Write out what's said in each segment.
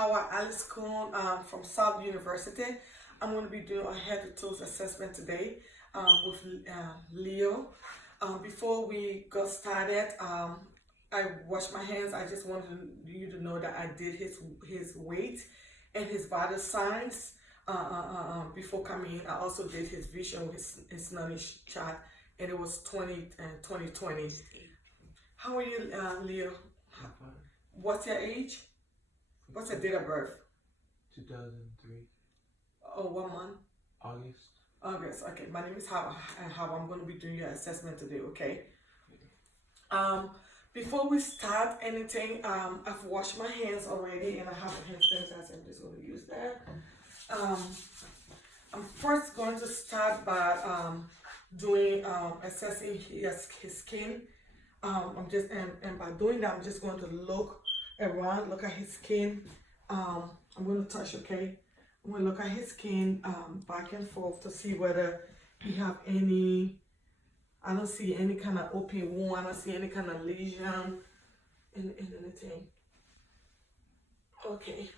Howard Alice Coon from South University. I'm going to be doing a head to toes assessment today with Leo. Before we got started, I washed my hands. I just wanted you to know that I did his weight and his vital signs before coming in. I also did his vision, his knowledge chart, and it was 2020. How are you, Leo? What's your age? What's your date of birth? 2003. Oh, what month? August. August. Okay, my name is Howard, and Howard, I'm going to be doing your assessment today, okay? Before we start anything, I've washed my hands already, and I have a hand sanitizer. I'm just going to use that. I'm first going to start by doing assessing his skin. And by doing that, I'm just going to look around, look at his skin. I'm going to touch, okay? I'm going to look at his skin back and forth to see whether he have any. I don't see any kind of open wound. I don't see any kind of lesion in anything. Okay.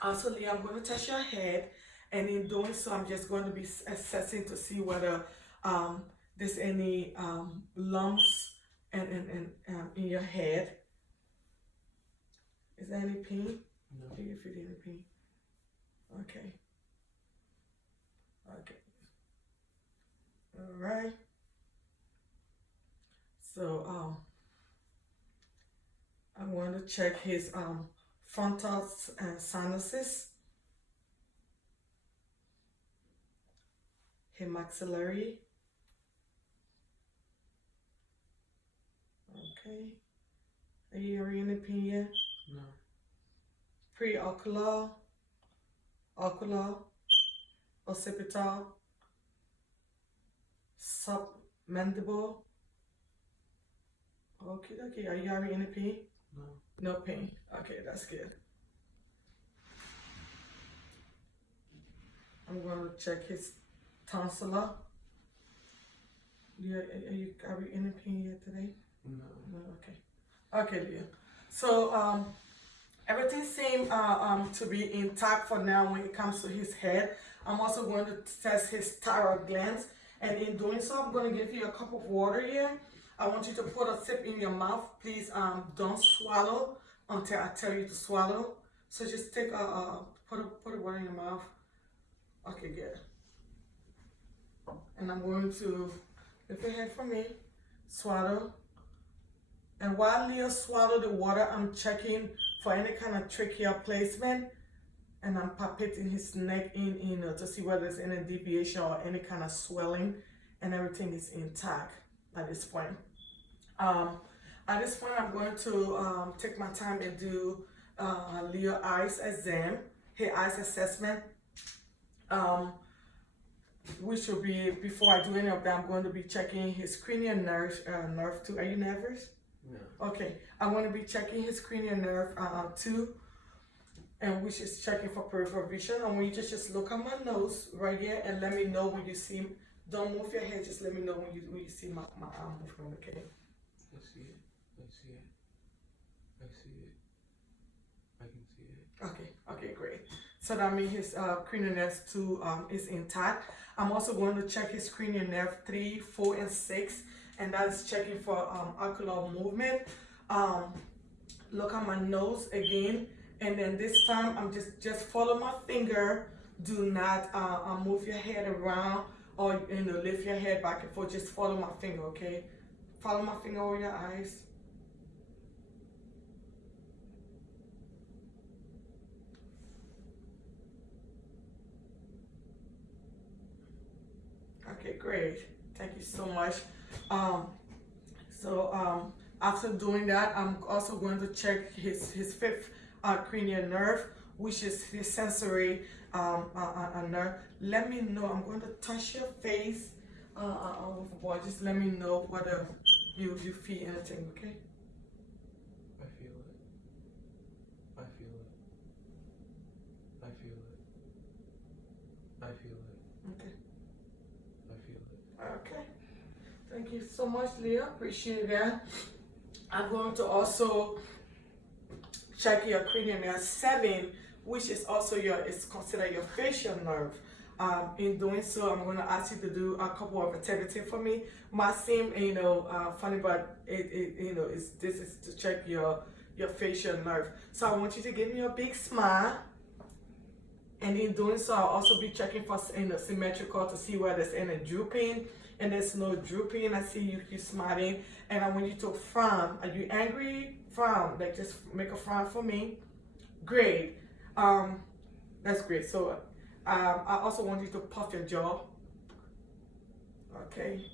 Also, Leah, I'm going to touch your head, and in doing so, I'm just going to be assessing to see whether there's any lumps in your head. Is there any pain? No. Do you feel any pain? Okay. Okay. All right. So I'm going to check his frontal sinuses, his maxillary. Okay. Are you hearing any pain yet? No. Preocular, ocular, occipital, submandible. Okay, okay. Are you having any pain? No. No pain. Okay, that's good. I'm going to check his tonsillar. Are you having any pain yet today? No. No, okay. Okay, Leah. So everything seems to be intact for now when it comes to his head. I'm also going to test his thyroid glands, and in doing so, I'm going to give you a cup of water here. I want you to put a sip in your mouth. Please don't swallow until I tell you to swallow. So just take put a water in your mouth. Okay, good. And I'm going to lift your head for me. Swallow. And while Leo swallow the water, I'm checking for any kind of trachea placement, and I'm palpating his neck in to see whether there's any deviation or any kind of swelling, and everything is intact at this point. At this point, I'm going to take my time and do Leo eyes exam, his eyes assessment, which will be, before I do any of that, I'm going to be checking his cranial nerve too. Are you nervous? No. Okay, I'm going to be checking his cranial nerve too, and which is checking for peripheral vision. I want you to just look at my nose right here and let me know when you see. Don't move your head. Just let me know when you see my arm movement. Okay. I see it. I see it. I see it. I can see it. Okay. Okay. Great. So that means his cranial nerve 2 is intact. I'm also going to check his cranial nerve 3, 4, and 6. And that is checking for ocular movement. Look at my nose again, and then this time I'm just follow my finger. Do not move your head around or lift your head back and forth. Just follow my finger, okay? Follow my finger over your eyes. Okay, great. Thank you so much. After doing that, I'm also going to check his fifth cranial nerve, which is his sensory nerve. Let me know. I'm going to touch your face with a ball. Just let me know whether you feel anything. Okay. I feel it. I feel it. I feel it. I feel it. Okay. I feel it. Okay. Thank you so much, Leah. Appreciate that. I'm going to also check your cranial nerve 7, which is also it's considered your facial nerve. In doing so, I'm going to ask you to do a couple of activities for me. Might seem, funny, but this is to check your facial nerve. So I want you to give me a big smile. And in doing so, I'll also be checking for symmetrical to see where there's any drooping. And there's no drooping. I see you smiling. And I want you to frown. Are you angry? Frown. Like, just make a frown for me. Great. That's great. So I also want you to puff your jaw. Okay.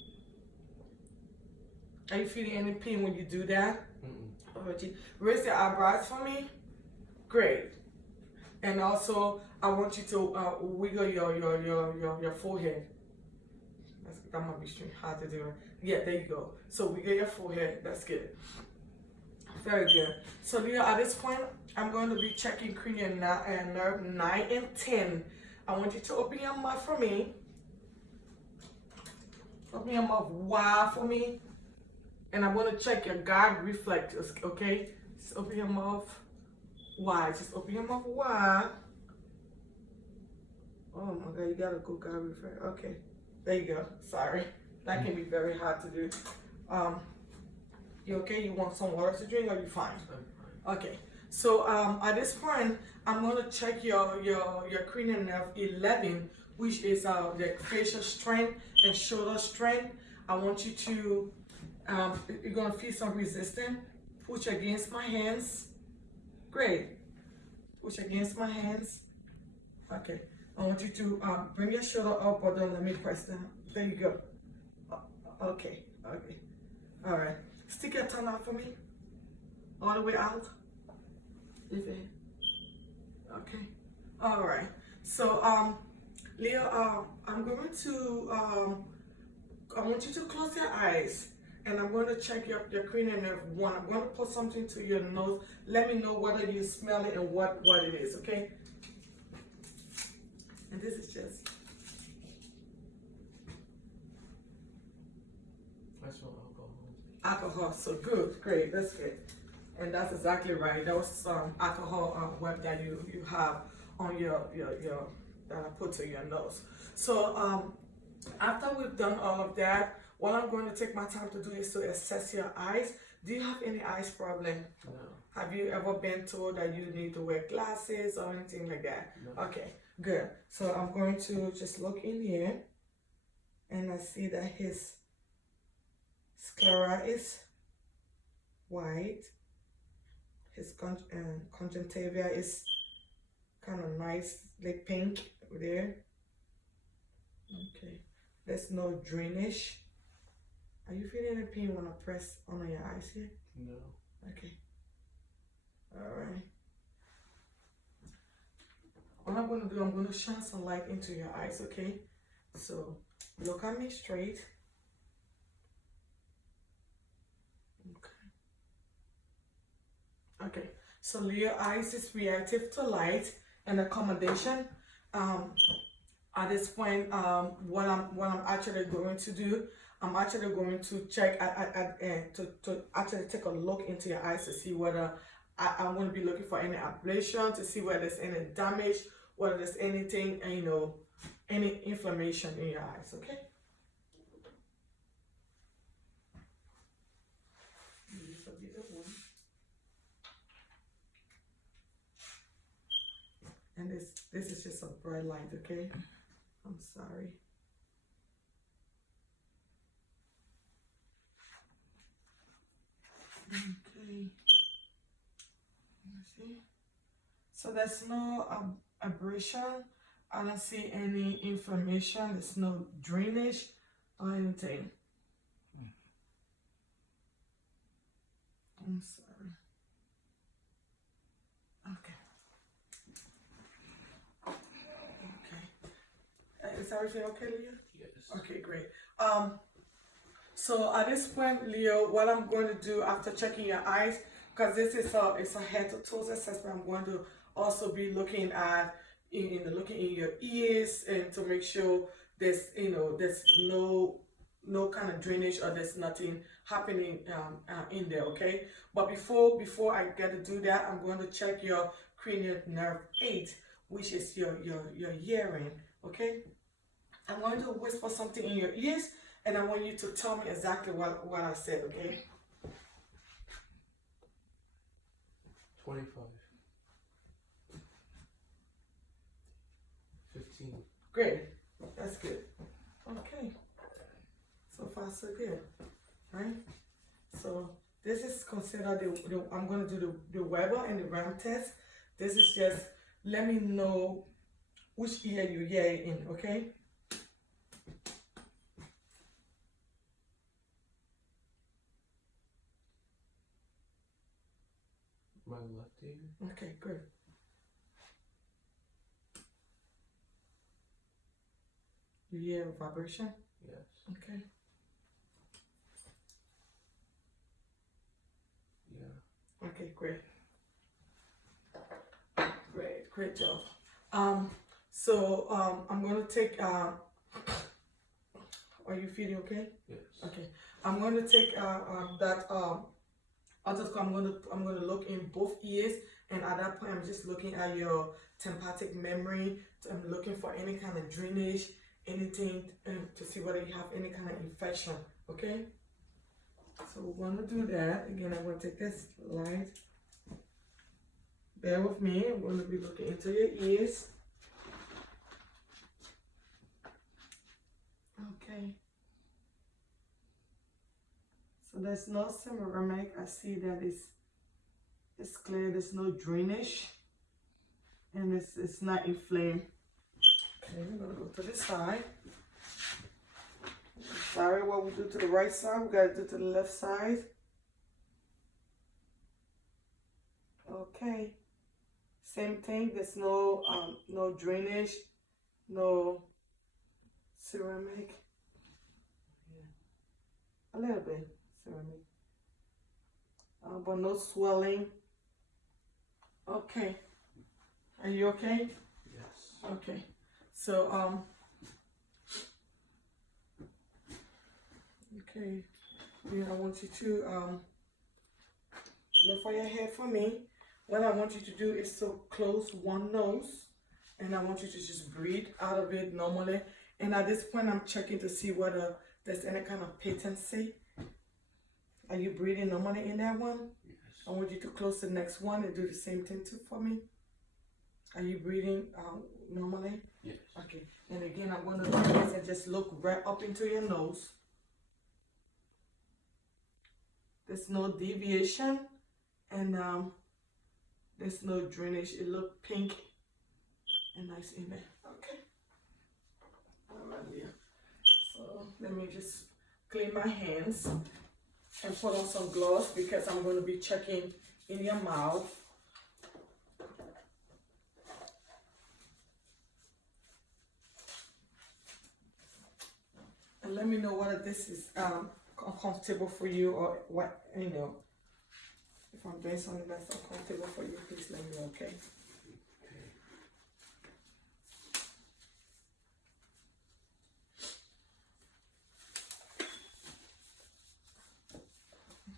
Are you feeling any pain when you do that? Raise your eyebrows for me. Great. And also, I want you to wiggle your forehead. That might be hard to do. Yeah, there you go. So wiggle your forehead. That's good. Very good. So Leo, at this point, I'm going to be checking cranial nerve 9 and 10. I want you to open your mouth for me. Open your mouth wide for me. And I'm going to check your gag reflexes, okay? Just open your mouth wide. Just open your mouth wide. Oh my God, you got a good gag reflex. Okay, there you go. Sorry. That can be very hard to do. You okay? You want some water to drink, or you fine? Okay. So at this point, I'm going to check your cranial nerve 11, which is the facial strength and shoulder strength. I want you to, you're going to feel some resistance. Push against my hands. Great. Push against my hands. Okay. I want you to bring your shoulder up, or don't let me press down. There you go. Okay. Okay. All right. Stick your tongue out for me. All the way out. Lift it. Okay. All right. So, Leo, I'm going to, I want you to close your eyes, and I'm going to check your cranial nerve 1. I'm going to put something to your nose. Let me know whether you smell it and what it is, okay? And this is just. I smell alcohol. Alcohol. So good. Great. That's good. And that's exactly right. That was some alcohol web that you have on your that I put to your nose. So after we've done all of that, what I'm going to take my time to do is to assess your eyes. Do you have any eyes problem? No. Have you ever been told that you need to wear glasses or anything like that? No. Okay, good. So I'm going to just look in here, and I see that his sclera is white. His conjunctiva is kind of nice, like pink there. Okay, there's no drainage. Are you feeling any pain when I press on your eyes here? No. Okay. All right. What I'm going to do, I'm going to shine some light into your eyes, okay? So look at me straight. Okay, so your eyes is reactive to light and accommodation. At this point, what I'm actually going to do, I'm actually going to check to actually take a look into your eyes to see whether I'm going to be looking for any ablation, to see whether there's any damage, whether there's anything, any inflammation in your eyes. Okay. And this is just a bright light, okay? I'm sorry. Okay. Let's see. So there's no abrasion. I don't see any inflammation. There's no drainage or anything. I'm sorry. Okay. Is everything okay, Leo? Yes. Okay, great. So at this point, Leo, what I'm going to do after checking your eyes, because this is it's a head to toes assessment, I'm going to also be looking at looking in your ears and to make sure there's no no kind of drainage or there's nothing happening in there. Okay, but before I get to do that, I'm going to check your cranial nerve 8, which is your hearing. Okay, I'm going to whisper something in your ears, and I want you to tell me exactly what I said. Okay. 25. 15. Great. That's good. Okay. So far, so good. Right? So this is considered I'm going to do the Weber and the Ram test. This is just let me know which ear you hear it in, okay? My left ear. Okay, good. You hear a vibration? Yes. Okay. Yeah. Okay, great. Great job. I'm gonna take are you feeling okay? Yes. Okay. I'm gonna take I'm gonna look in both ears, and at that point I'm just looking at your tympanic memory. I'm looking for any kind of drainage, anything, to see whether you have any kind of infection. Okay. So we're gonna do that. Again, I'm gonna take this light. Bear with me. I'm gonna be looking into your ears. Okay. So there's no ceramic. I see that it's clear. There's no drainage, and it's not inflamed. Okay, we're gonna go to this side. Sorry, what we do to the right side, we gotta do to the left side. Okay. Same thing. There's no drainage, no ceramic. A little bit ceramic, but no swelling. Okay. Are you okay? Yes. Okay. So okay. Yeah, I want you to look for your head for me. What I want you to do is to close one nose, and I want you to just breathe out of it normally. And at this point, I'm checking to see whether there's any kind of patency. Are you breathing normally in that one? Yes. I want you to close the next one and do the same thing too for me. Are you breathing normally? Yes. Okay. And again, I'm going to do this and just look right up into your nose. There's no deviation, and there's no drainage. It looks pink and nice in there. Okay. Alright, so let me just clean my hands and put on some gloves because I'm going to be checking in your mouth. And let me know whether this is uncomfortable for you or what, you know. If I'm doing something that's uncomfortable for you, please let me know, okay?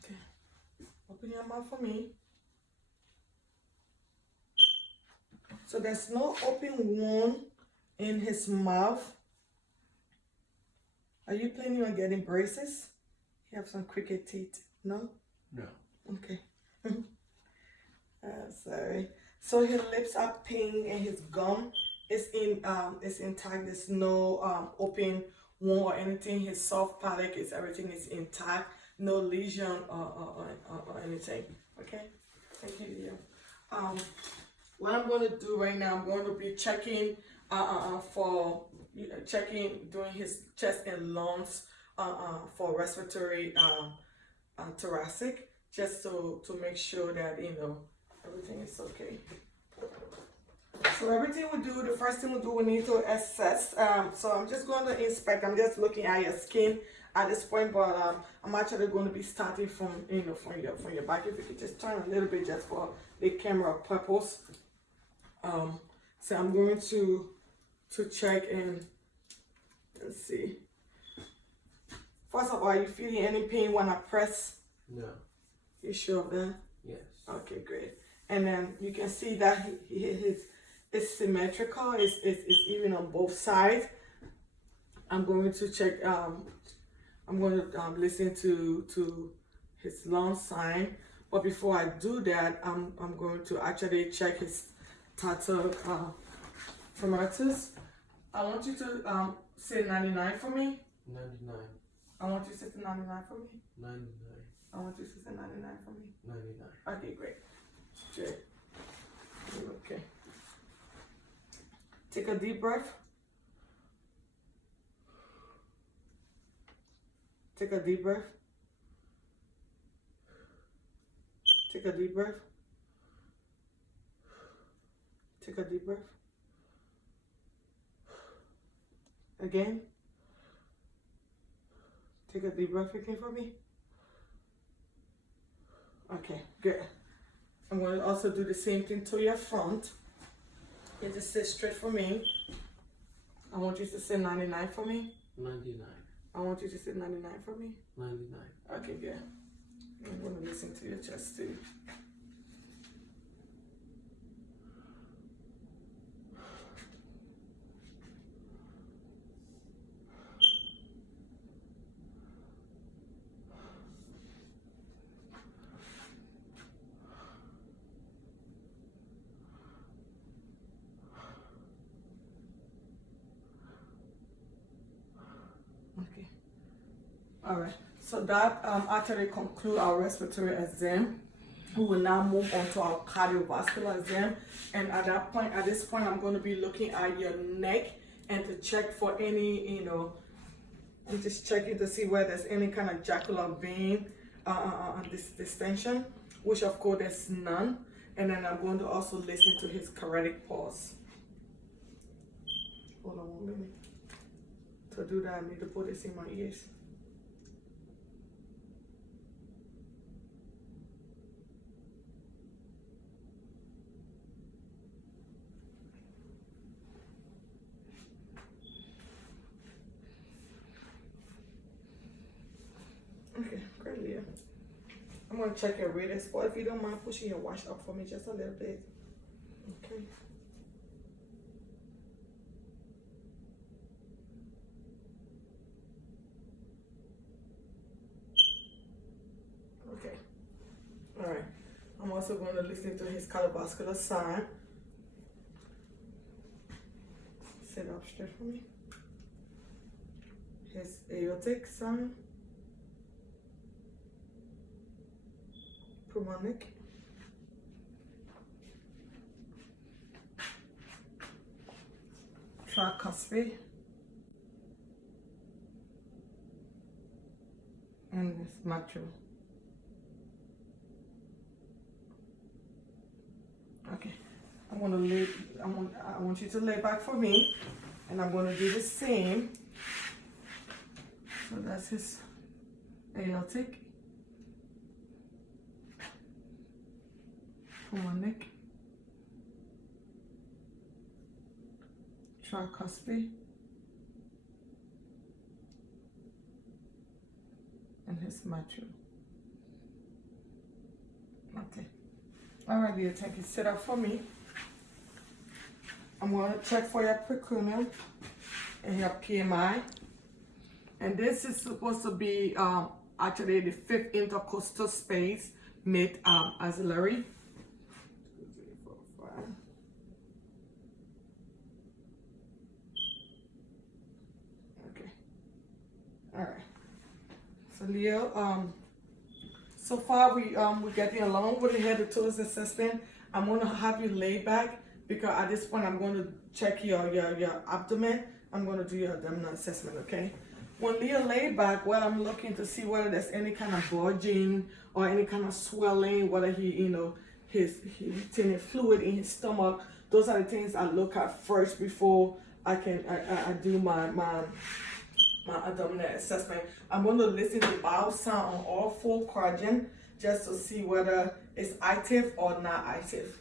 Okay. Open your mouth for me. So there's no open wound in his mouth. Are you planning on getting braces? You have some crooked teeth, no? No. Okay. Sorry. So his lips are pink and his gum is intact. There's no open wound or anything. His soft palate everything is intact. No lesion or anything. Okay. Thank you, Leo. What I'm going to do right now, I'm going to be checking doing his chest and lungs for respiratory thoracic, just to make sure that everything is okay. So everything we do, the first thing we do, we need to assess. So I'm just going to inspect. I'm just looking at your skin at this point, but I'm actually going to be starting from from your back. If you could just turn a little bit just for the camera purpose. So I'm going to check and let's see. First of all, are you feeling any pain when I press? No. You sure of that? Yes. Okay, great. And then you can see that it's symmetrical. It's even on both sides. I'm going to check. I'm going to listen to his lung sign. But before I do that, I'm going to actually check his tato thermometers. I want you to say 99 for me. 99. I want you to say 99 for me. 99. I want you to say 99 for me. 99. Okay, great. Good. Okay. Take a deep breath. Take a deep breath. Take a deep breath. Take a deep breath. Again. Take a deep breath again for me. Okay, good. I'm going to also do the same thing to your front. You just sit straight for me. I want you to say 99 for me. 99. I want you to say 99 for me. 99. Okay, good. I'm going to listen to your chest too. Okay. All right. So that actually conclude our respiratory exam. We will now move on to our cardiovascular exam. And at this point, I'm going to be looking at your neck and to check for any, I'm just checking to see where there's any kind of jacular vein distension, which of course there's none. And then I'm going to also listen to his cardiac pulse. Hold on 1 minute. To do that, I need to put this in my ears. Okay, great, Leah. I'm gonna check your radar spot. If you don't mind pushing your watch up for me just a little bit. Okay. Okay. All right. I'm also going to listen to his cardiovascular sign. Sit up straight for me. His aortic sign. Pulmonic. Tricuspid. And his mitral. Okay, I want you to lay back for me, and I'm going to do the same. So that's his aortic, pulmonic, tricuspid, and his mitral. Okay. All right, dear, thank you. Sit up for me. I'm going to check for your precunium and your PMI. And this is supposed to be actually the 5th intercostal space mid axillary. 2, 3, 4, 5. Okay. All right. So Leo, so far we're getting along with the head to toes assessment. I'm gonna have you lay back because at this point I'm going to check your abdomen. I'm gonna do your abdominal assessment, okay? When Leo lay back, well, I'm looking to see whether there's any kind of bulging or any kind of swelling, whether he's retaining fluid in his stomach. Those are the things I look at first before I do my abdominal assessment. I'm going to listen to bowel sound on all 4 quadrants just to see whether it's active or not active.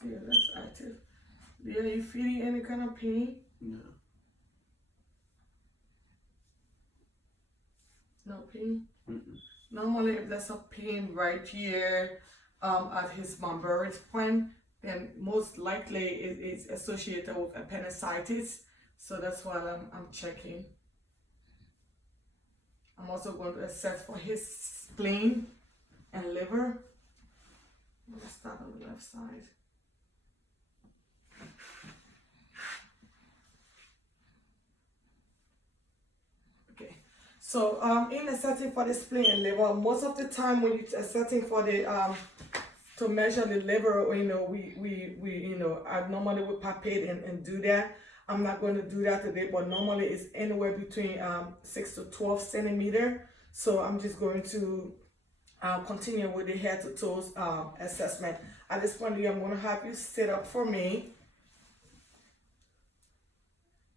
good. That's active. Leah, you feeling any kind of pain? No. No pain? Mm-mm. Normally, if there's a pain right here at his Montgomery's point, then most likely it is associated with appendicitis. So that's why I'm checking. I'm also going to assess for his spleen and liver. I'm gonna start on the left side. Okay. So in assessing for the spleen and liver, most of the time when you're assessing for the to measure the liver, you know, we I normally would palpate and do that. I'm not going to do that today, but normally it's anywhere between 6 to 12 centimeter. So I'm just going to continue with the head to toes assessment. At this point, I'm going to have you sit up for me,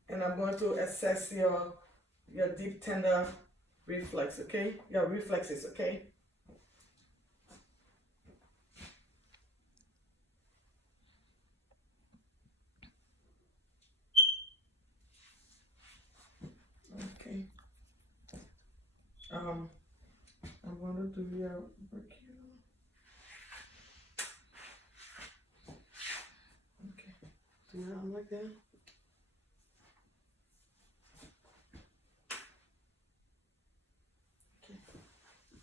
and I'm going to assess your deep tender reflex. Okay, your reflexes. Okay. Okay. I'm gonna do your brachial. Okay. Do your arm like that. Okay.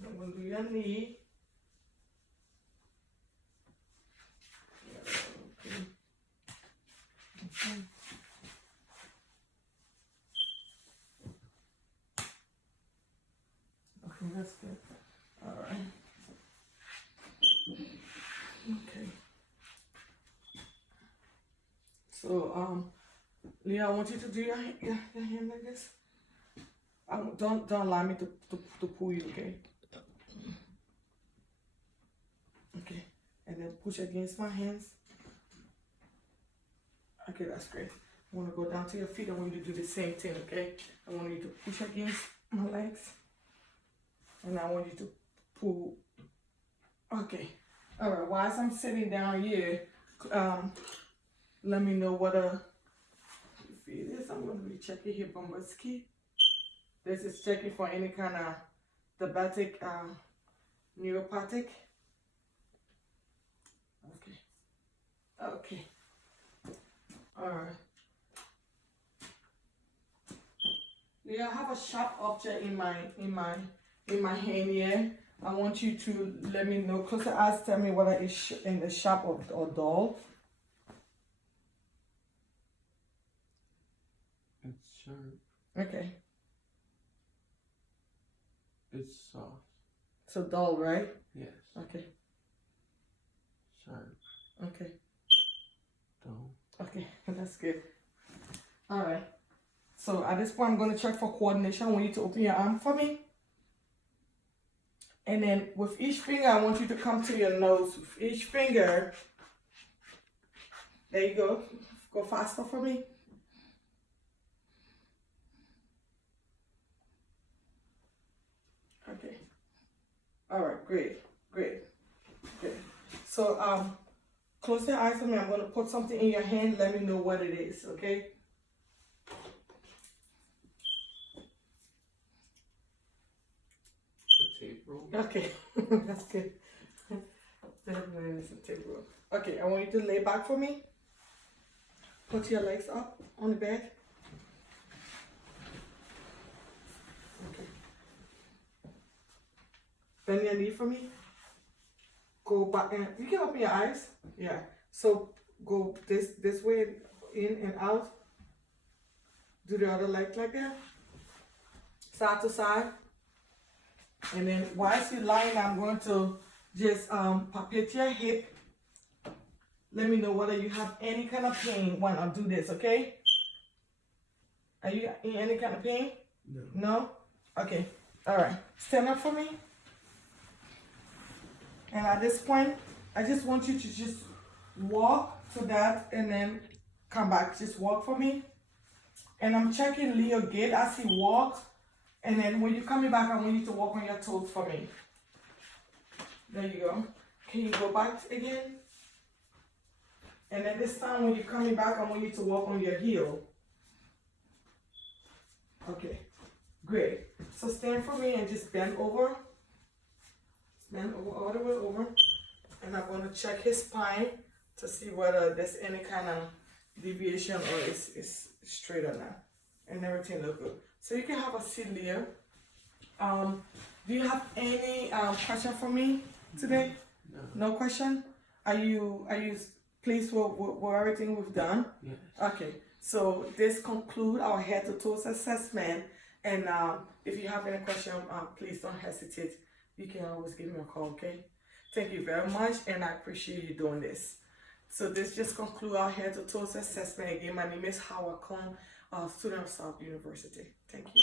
I'm gonna do your knee. Okay. Okay. Okay, that's good. All right. Okay. So, Leah, I want you to do your hand like this. Don't allow me to pull you, okay? Okay. And then push against my hands. Okay, that's great. I want to go down to your feet. I want you to do the same thing, okay? I want you to push against my legs. And I want you to pull. Okay. All right. Whilst I'm sitting down here, let me know what you feel this. I'm going to be checking here Bombersky. This is checking for any kind of diabetic, neuropathic. Okay. Okay. All right. Yeah, I have a sharp object in my hand here. I want you to let me know. Close your eyes. Tell me whether it's in the sharp or dull. It's sharp. Okay. It's soft. So dull, right? Yes. Okay. Sharp. Okay. Dull. Okay, that's good. All right. So at this point, I'm going to check for coordination. I want you to open your arm for me. And then with each finger, I want you to come to your nose. With each finger, there you go. Go faster for me. Okay. All right, great. So, close your eyes for me. I'm going to put something in your hand. Let me know what it is, okay? A tape roll. Okay, that's good. Definitely is a tape roll. Okay, I want you to lay back for me. Put your legs up on the bed. Okay. Bend your knee for me. Go back and you can open your eyes. Yeah. So go this way, in and out. Do the other leg like that. Side to side. And then whilst you're lying, I'm going to just palpate your hip. Let me know whether you have any kind of pain when I do this, okay? Are you in any kind of pain? No. No? Okay. All right. Stand up for me. And at this point, I just want you to just walk to that and then come back. Just walk for me. And I'm checking Leo gait as he walks. And then when you're coming back, I want you to walk on your toes for me. There you go. Can you go back again? And then this time when you're coming back, I want you to walk on your heel. Okay, great. So stand for me and just bend over. Bend over all the way over. And I'm going to check his spine to see whether there's any kind of deviation or it's straight or not. And everything look good. So you can have a seat, Leo. Do you have any question for me today? No. No question? Are you pleased with everything we've done? Yes. Okay, so this conclude our head to toes assessment. And if you have any question, please don't hesitate. You can always give me a call, okay? Thank you very much, and I appreciate you doing this. So this just conclude our head to toes assessment. Again, my name is Howard Kong, student of South University. Thank you.